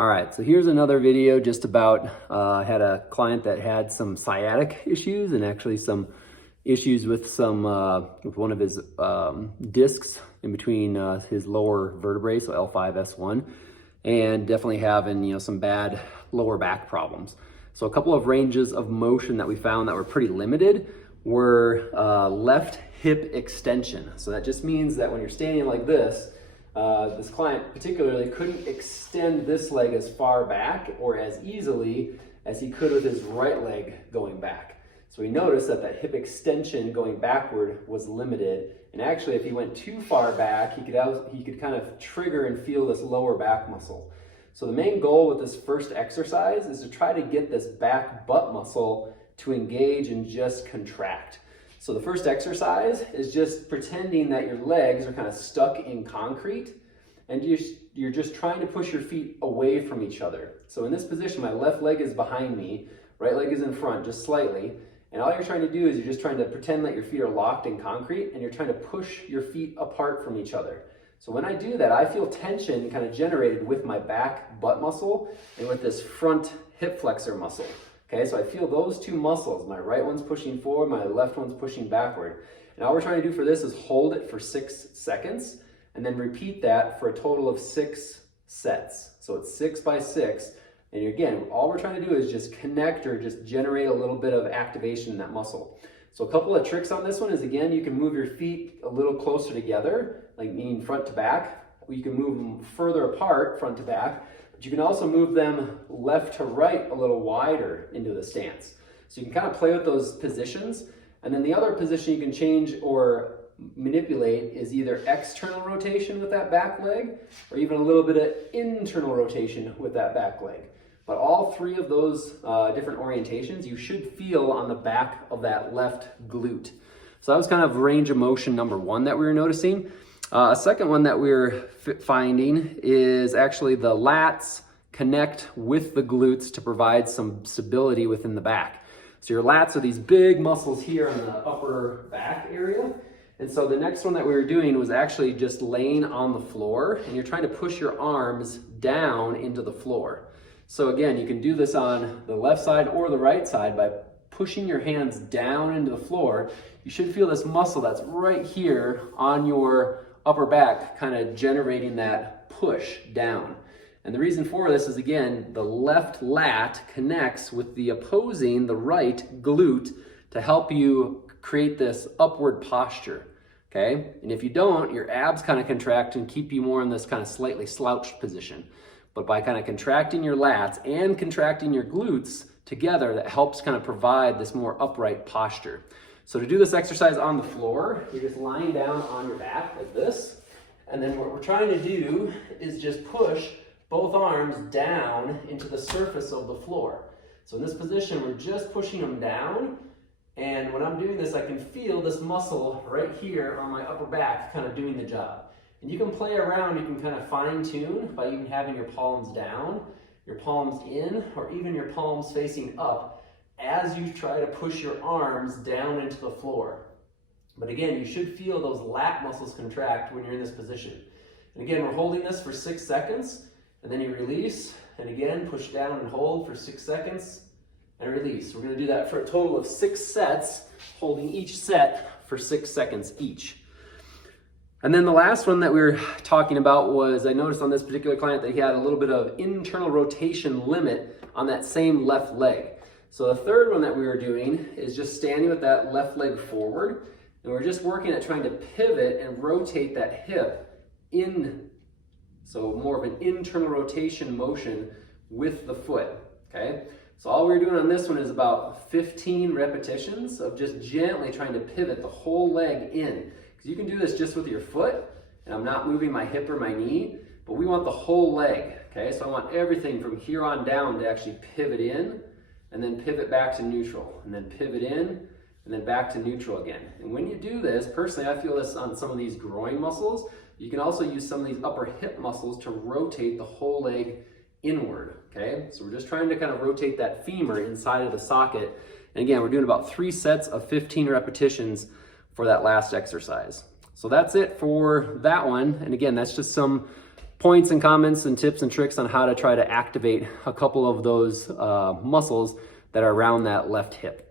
All right, so here's another video just about, I had a client that had some sciatic issues and actually some issues with with one of his discs in between his lower vertebrae, so L5, S1, and definitely having, some bad lower back problems. So a couple of ranges of motion that we found that were pretty limited were left hip extension. So that just means that when you're standing like this client particularly couldn't extend this leg as far back or as easily as he could with his right leg going back. So we noticed that that hip extension going backward was limited, and actually if he went too far back, he could kind of trigger and feel this lower back muscle. So the main goal with this first exercise is to try to get this back butt muscle to engage and just contract. So the first exercise is just pretending that your legs are kind of stuck in concrete and you're just trying to push your feet away from each other. So in this position, my left leg is behind me, right leg is in front just slightly, and all you're trying to do is you're just trying to pretend that your feet are locked in concrete and you're trying to push your feet apart from each other. So when I do that, I feel tension kind of generated with my back butt muscle and with this front hip flexor muscle. Okay, so I feel those two muscles. My right one's pushing forward, my left one's pushing backward. And all we're trying to do for this is hold it for 6 seconds and then repeat that for a total of 6 sets. So it's 6 by 6. And again, all we're trying to do is just connect or just generate a little bit of activation in that muscle. So a couple of tricks on this one is, again, you can move your feet a little closer together, like meaning front to back. You can move them further apart, front to back. But you can also move them left to right a little wider into the stance. So you can kind of play with those positions. And then the other position you can change or manipulate is either external rotation with that back leg or even a little bit of internal rotation with that back leg. But all 3 of those different orientations you should feel on the back of that left glute. So that was kind of range of motion number 1 that we were noticing. A second one that we're finding is actually the lats connect with the glutes to provide some stability within the back. So your lats are these big muscles here in the upper back area. And so the next one that we were doing was actually just laying on the floor, and you're trying to push your arms down into the floor. So again, you can do this on the left side or the right side by pushing your hands down into the floor. You should feel this muscle that's right here on your upper back kind of generating that push down. And the reason for this is, again, the left lat connects with the opposing, the right glute, to help you create this upward posture, okay? And if you don't, your abs kind of contract and keep you more in this kind of slightly slouched position. But by kind of contracting your lats and contracting your glutes together, that helps kind of provide this more upright posture. So to do this exercise on the floor, you're just lying down on your back like this. And then what we're trying to do is just push both arms down into the surface of the floor. So in this position, we're just pushing them down. And when I'm doing this, I can feel this muscle right here on my upper back kind of doing the job. And you can play around, you can kind of fine tune by even having your palms down, your palms in, or even your palms facing up as you try to push your arms down into the floor. But again, you should feel those lat muscles contract when you're in this position. And again, we're holding this for 6 seconds, and then you release, and again, push down and hold for 6 seconds, and release. We're gonna do that for a total of 6 sets, holding each set for 6 seconds each. And then the last one that we were talking about was, I noticed on this particular client that he had a little bit of internal rotation limit on that same left leg. So the third one that we were doing is just standing with that left leg forward, and we're just working at trying to pivot and rotate that hip in, so more of an internal rotation motion with the foot, okay? So all we're doing on this one is about 15 repetitions of just gently trying to pivot the whole leg in. Because you can do this just with your foot, and I'm not moving my hip or my knee, but we want the whole leg, okay? So I want everything from here on down to actually pivot in, and then pivot back to neutral, and then pivot in, and then back to neutral again. And when you do this, personally, I feel this on some of these groin muscles. You can also use some of these upper hip muscles to rotate the whole leg inward, okay? So we're just trying to kind of rotate that femur inside of the socket. And again, we're doing about 3 sets of 15 repetitions for that last exercise. So that's it for that one. And again, that's just some points and comments and tips and tricks on how to try to activate a couple of those muscles that are around that left hip.